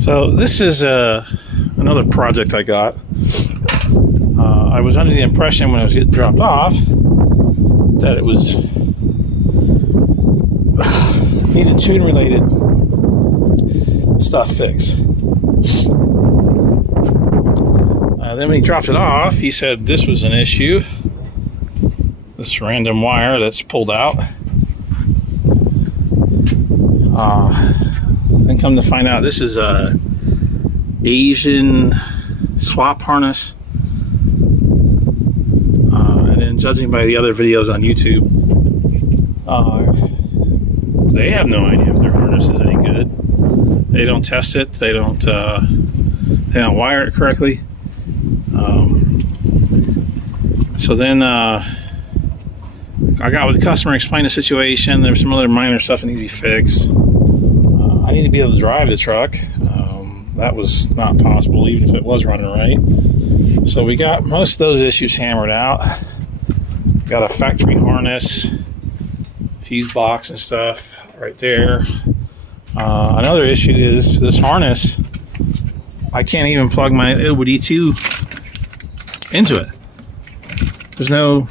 So this is another project I got. I was under the impression when I was getting dropped off that it was needed tune related stuff fixed. Then when he dropped it off, he said this was an issue. This random wire that's pulled out. Then come to find out, this is a Asian swap harness. And then judging by the other videos on YouTube, they have no idea if their harness is any good. They don't test it. They don't wire it correctly. So then I got with the customer, explained the situation. There's some other minor stuff that needs to be fixed. I need to be able to drive the truck. That was not possible, even if it was running right. So we got most of those issues hammered out. Got a factory harness, fuse box and stuff right there. Another issue is this harness. I can't even plug my OBD2 into it. There's no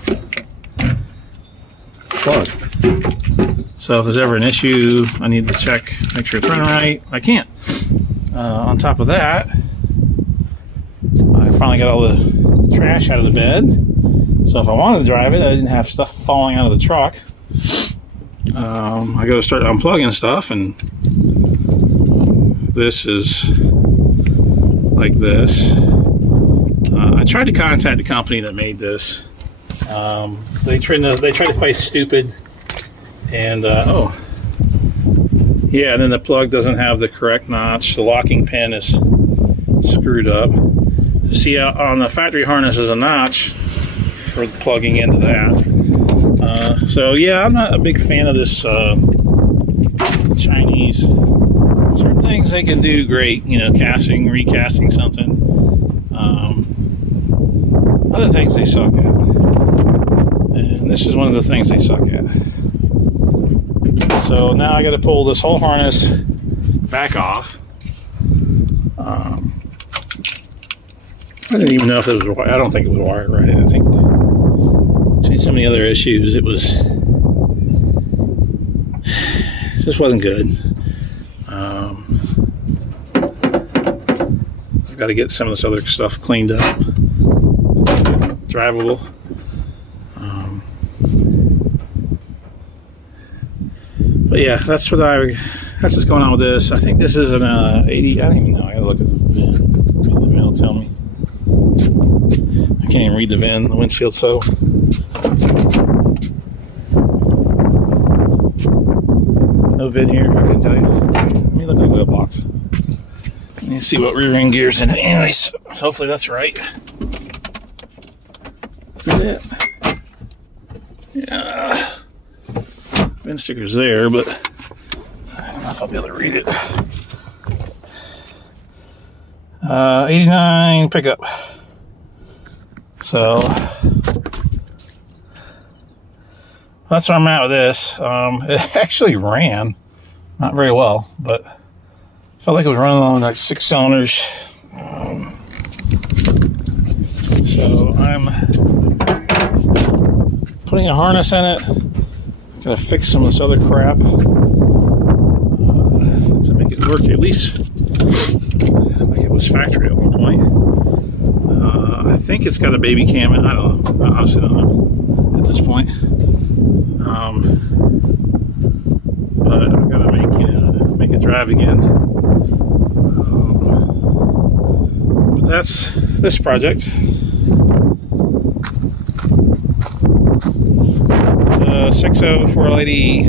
plug. So if there's ever an issue, I need to check, make sure it's running right. I can't. On top of that, I finally got all the trash out of the bed. So if I wanted to drive it, I didn't have stuff falling out of the truck. I got to start unplugging stuff, and this is like this. I tried to contact the company that made this. They tried to play stupid, and yeah, and then the plug doesn't have the correct notch. The locking pin is screwed up. See, on the factory harness is a notch for plugging into that. So yeah, I'm not a big fan of this Chinese. Certain things they can do great, casting, recasting something. Other things they suck at. And this is one of the things they suck at. So now I got to pull this whole harness back off. I didn't even know if it was wired. I don't think it was wired right. I think between so many other issues, it just wasn't good. I've got to get some of this other stuff cleaned up, drivable. But yeah, that's what's going on with this. I think this is an 80. I don't even know. I gotta look at the VIN. The VIN will tell me. I can't even read the VIN. The windshield's so. No VIN here. I couldn't tell you. Let me look at the wheel box. Let me see what rear end gear's in it. Anyways, hopefully that's right. Is that it? Yeah. VIN sticker's there, but I don't know if I'll be able to read it. 89 pickup. So that's where I'm at with this. It actually ran not very well, but felt like it was running on like 6 cylinders. So I'm putting a harness in it. Gonna fix some of this other crap to make it work at least like it was factory at one point. I think it's got a baby cam in. I don't know. I honestly don't know at this point. But I've got to make it drive again. But that's this project. 60480.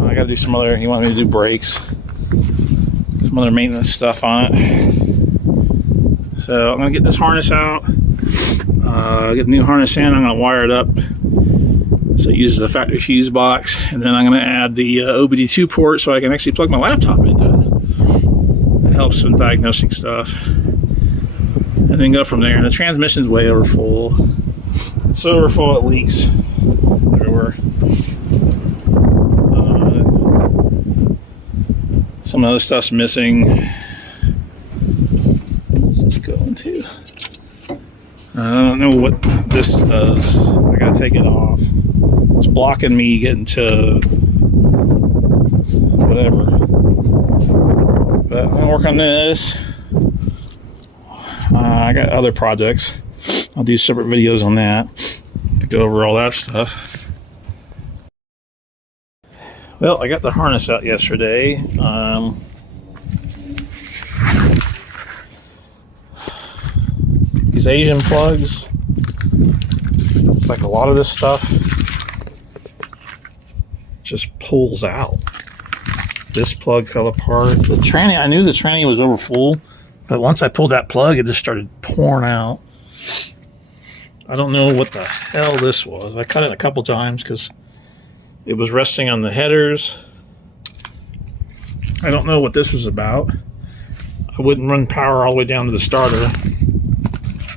I gotta do some other, he wanted me to do brakes, some other maintenance stuff on it. So I'm gonna get this harness out, get the new harness in. I'm gonna wire it up so it uses the factory fuse box, and then I'm gonna add the OBD2 port so I can actually plug my laptop into it. It helps with diagnosing stuff, and then go from there. And the transmission's way over full. It's so overfull it leaks everywhere. Some of the other stuff's missing. What's this going to? I don't know what this does. I gotta take it off. It's blocking me getting to whatever. But I'm gonna work on this. I got other projects. I'll do separate videos on that to go over all that stuff. Well, I got the harness out yesterday. These Asian plugs, like a lot of this stuff, just pulls out. This plug fell apart. The tranny, I knew the tranny was over full, but once I pulled that plug, it just started pouring out. I don't know what the hell this was. I cut it a couple times because it was resting on the headers. I don't know what this was about. I wouldn't run power all the way down to the starter,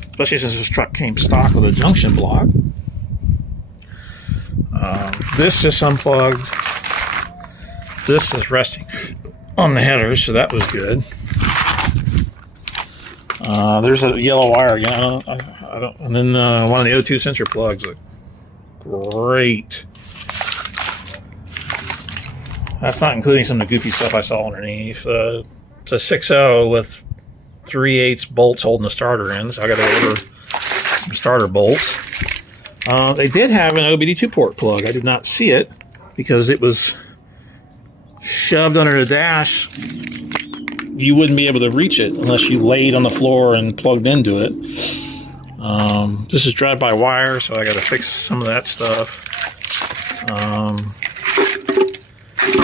especially since this truck came stock with a junction block. This just unplugged. This is resting on the headers, so that was good. There's a yellow wire again. I don't. And then one of the O2 sensor plugs. Great. That's not including some of the goofy stuff I saw underneath. It's a 6.0 with 3/8 bolts holding the starter in, so I got to order some starter bolts. They did have an OBD2 port plug. I did not see it because it was shoved under the dash. You wouldn't be able to reach it unless you laid on the floor and plugged into it. This is drive-by wire, so I got to fix some of that stuff.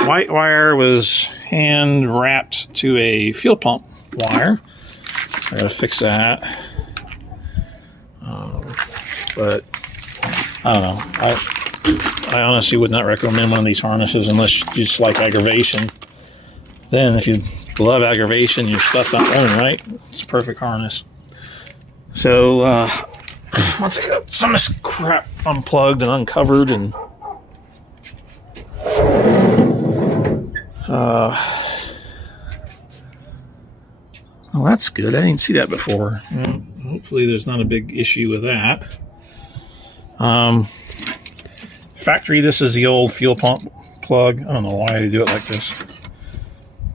White wire was hand wrapped to a fuel pump wire. I got to fix that. But I don't know. I honestly would not recommend one of these harnesses unless you just like aggravation. Then if you love aggravation, your stuff not running right, it's a perfect harness. So once I got some of this crap unplugged and uncovered and well, that's good. I didn't see that before. Well, hopefully there's not a big issue with that. Factory, this is the old fuel pump plug. I don't know why they do it like this,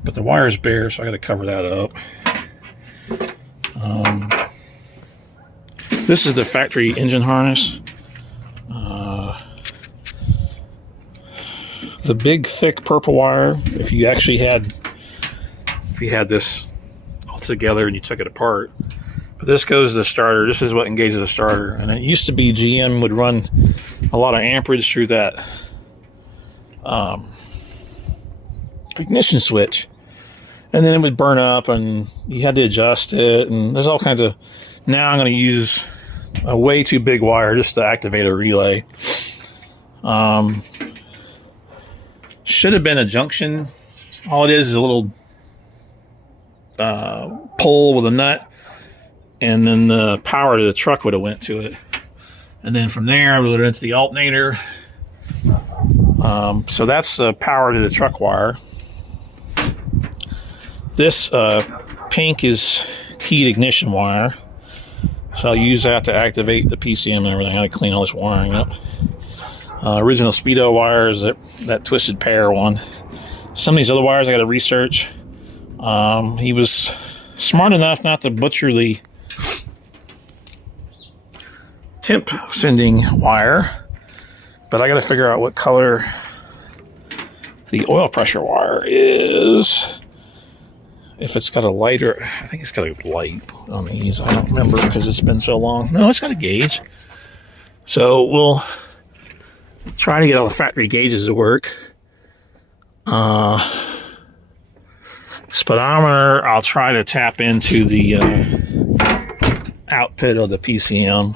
but the wire is bare, so I got to cover that up. This is the factory engine harness. The big thick purple wire, if you had this all together and you took it apart, but this goes to the starter. This is what engages the starter, and it used to be GM would run a lot of amperage through that ignition switch, and then it would burn up and you had to adjust it, and there's all kinds of. Now I'm going to use a way too big wire just to activate a relay. Should have been a junction. All it is a little pole with a nut, and then the power to the truck would have went to it, and then from there I would have went to the alternator. So that's the power to the truck wire. This pink is keyed ignition wire, so I'll use that to activate the PCM and everything. I gotta clean all this wiring up. Original Speedo wires, that twisted pair one. Some of these other wires I got to research. He was smart enough not to butcher the temp sending wire, but I got to figure out what color the oil pressure wire is. If it's got a lighter, I think it's got a light on these. I don't remember because it's been so long. No, it's got a gauge. So we'll try to get all the factory gauges to work. Speedometer, I'll try to tap into the output of the PCM.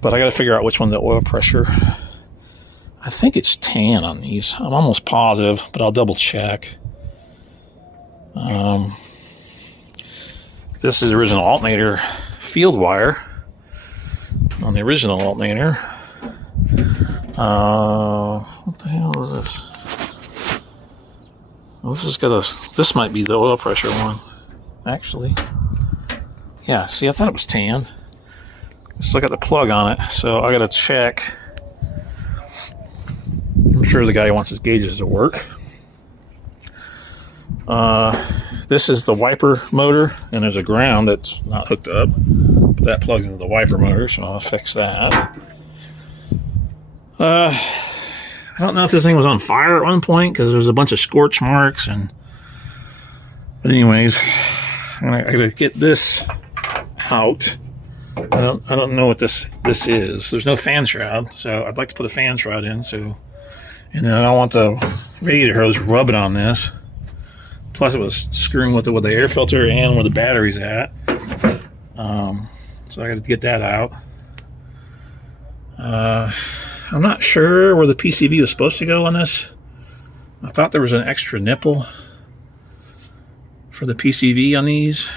But I got to figure out which one the oil pressure. I think it's tan on these. I'm almost positive, but I'll double check. This is the original alternator field wire on the original alternator. What the hell is this? Well, this has got a. This might be the oil pressure one, actually. Yeah. See, I thought it was tan. Let's look at the plug on it. So I got to check. I'm sure the guy wants his gauges to work. This is the wiper motor, and there's a ground that's not hooked up, but that plugs into the wiper motor, so I'll fix that. I don't know if this thing was on fire at one point because there's a bunch of scorch marks, but anyways, I gotta get this out. I don't know what this is. There's no fan shroud, so I'd like to put a fan shroud in. So, and then I don't want the radiator hose rubbing on this. Plus, it was screwing with the air filter and where the battery's at. So I got to get that out. I'm not sure where the PCV was supposed to go on this. I thought there was an extra nipple for the PCV on these.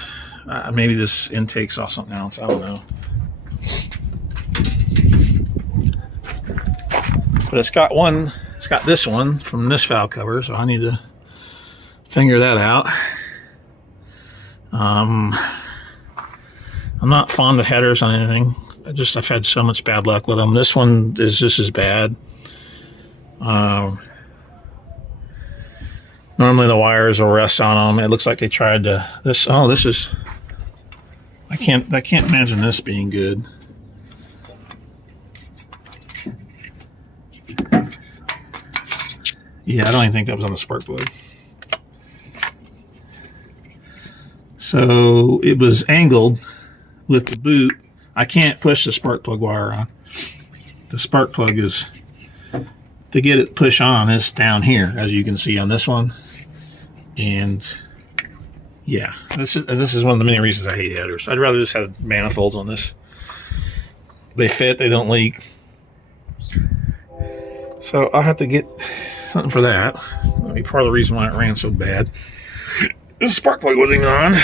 Maybe this intake saw something else. I don't know. But it's got one. It's got this one from this valve cover, so I need to figure that out. I'm not fond of headers on anything. I've had so much bad luck with them. This one is just as bad. Normally the wires will rest on them. It looks like they tried to. This is. I can't imagine this being good. Yeah, I don't even think that was on the spark plug. So it was angled with the boot. I can't push the spark plug wire on. The spark plug is, to get it push on, is down here, as you can see on this one. And yeah, this is one of the many reasons I hate headers. I'd rather just have manifolds on this. They fit, they don't leak. So I'll have to get something for that. That'll be part of the reason why it ran so bad. The spark plug wasn't even on.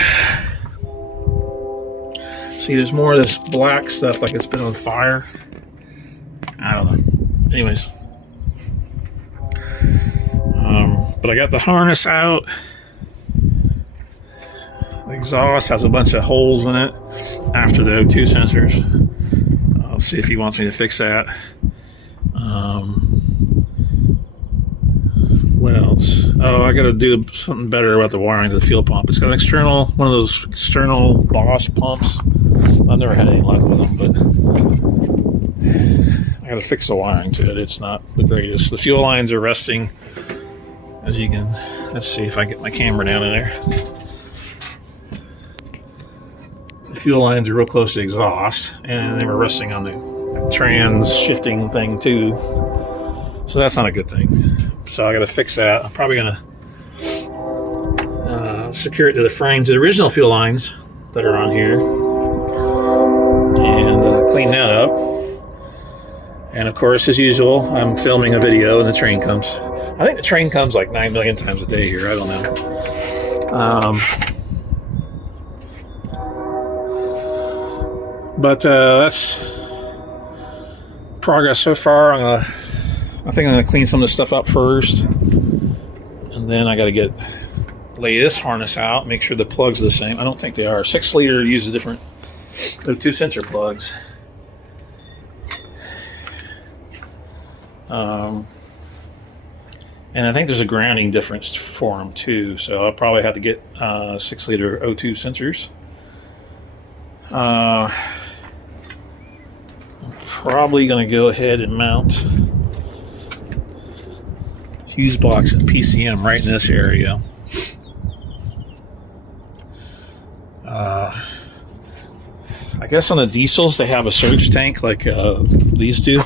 See, there's more of this black stuff like it's been on fire. I don't know. Anyways. But I got the harness out. The exhaust has a bunch of holes in it after the O2 sensors. I'll see if he wants me to fix that. What else? Oh, I got to do something better about the wiring of the fuel pump. It's got an one of those external Bosch pumps. I've never had any luck with them, but I got to fix the wiring to it. It's not the greatest. The fuel lines are resting, as you can. Let's see if I get my camera down in there. The fuel lines are real close to exhaust, and they were resting on the trans shifting thing too. So that's not a good thing. So I got to fix that. I'm probably going to secure it to the frames, the original fuel lines that are on here, and clean that up. And of course, as usual, I'm filming a video and the train comes. I think the train comes like 9 million times a day here. I don't know. But that's progress so far. I think I'm going to clean some of this stuff up first, and then I got to lay this harness out, make sure the plugs are the same. I don't think they are. 6 liter uses different O2 sensor plugs. And I think there's a grounding difference for them too, so I'll probably have to get 6 liter O2 sensors. I'm probably going to go ahead and mount fuse box and PCM right in this area. I guess on the diesels they have a surge tank like these do,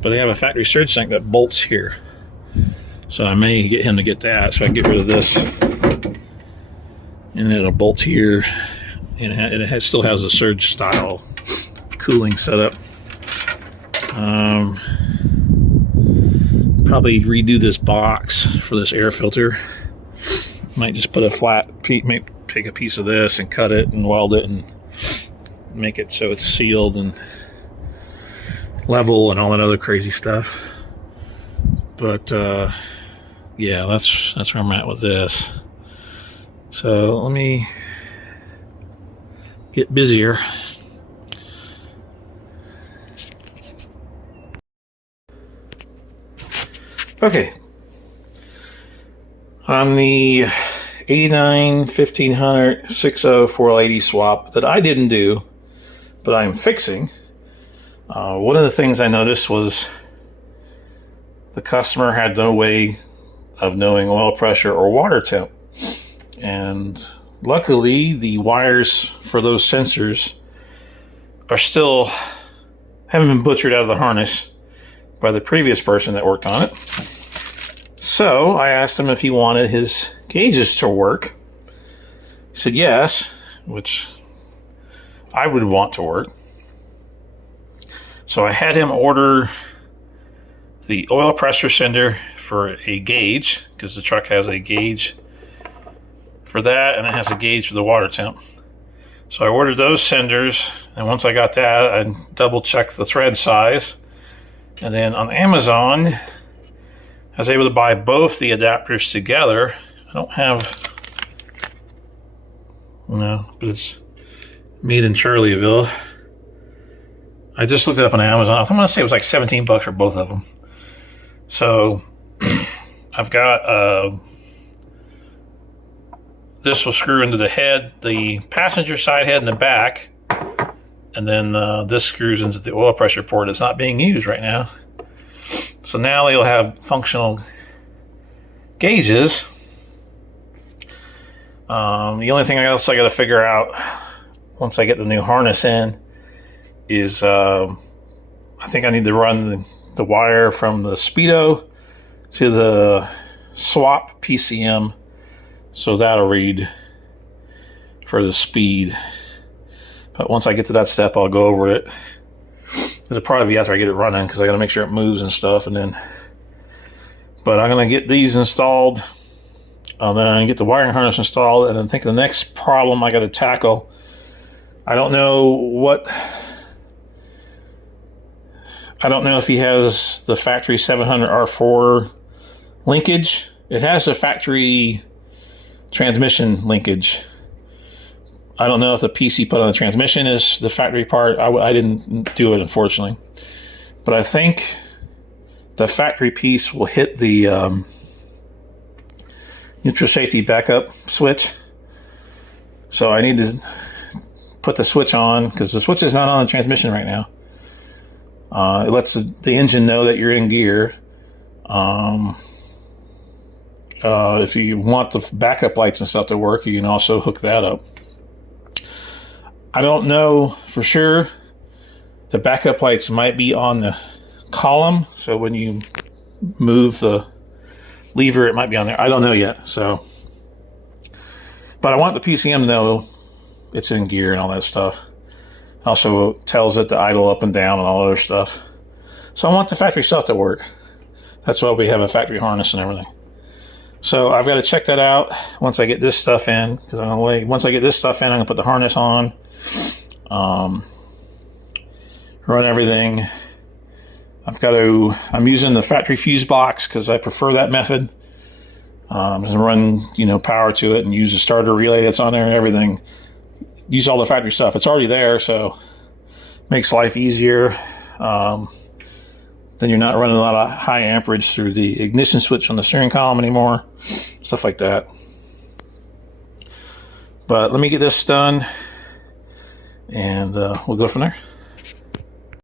but they have a factory surge tank that bolts here. So I may get him to get that, so I can get rid of this, and it'll bolt here, and it still has a surge style cooling setup. Probably redo this box for this air filter. Might just put a flat piece, take a piece of this and cut it and weld it and make it so it's sealed and level and all that other crazy stuff. But yeah, that's where I'm at with this. So let me get busier. Okay. On the 89 1500 60 480 swap that I didn't do, but I'm fixing, one of the things I noticed was the customer had no way of knowing oil pressure or water temp. And luckily, the wires for those sensors are still, haven't been butchered out of the harness by the previous person that worked on it. So I asked him if he wanted his gauges to work. He said yes, which I would want to work. So I had him order the oil pressure sender for a gauge, because the truck has a gauge for that, and it has a gauge for the water temp. So I ordered those senders, and once I got that, I double checked the thread size. And then on Amazon, I was able to buy both the adapters together. I don't have, no, but it's made in Charlieville. I just looked it up on Amazon. I'm going to say it was like $17 for both of them. So I've got, this will screw into the head, the passenger side head in the back, and then this screws into the oil pressure port. It's not being used right now. So now they'll have functional gauges. The only thing else I got to figure out once I get the new harness in is I think I need to run the wire from the speedo to the swap PCM, so that'll read for the speed. But once I get to that step, I'll go over it. It'll probably be after I get it running, because I got to make sure it moves and stuff. And then, but I'm going to get these installed, and then get the wiring harness installed, and then think the next problem I got to tackle. I don't know if he has the factory 700 R4 linkage. It has a factory transmission linkage. I don't know if the piece he put on the transmission is the factory part. I didn't do it, unfortunately. But I think the factory piece will hit the neutral safety backup switch. So I need to put the switch on, because the switch is not on the transmission right now. It lets the engine know that you're in gear. If you want the backup lights and stuff to work, you can also hook that up. I don't know for sure. The backup lights might be on the column, so when you move the lever, it might be on there. I don't know yet. So, but I want the PCM to know it's in gear and all that stuff. Also tells it to idle up and down and all other stuff. So I want the factory stuff to work. That's why we have a factory harness and everything. So I've got to check that out once I get this stuff in, because once I get this stuff in, I'm going to put the harness on, run everything. I'm using the factory fuse box because I prefer that method. Just run, power to it and use the starter relay that's on there and everything. Use all the factory stuff. It's already there, so makes life easier. Then you're not running a lot of high amperage through the ignition switch on the steering column anymore. Stuff like that. But let me get this done, and we'll go from there.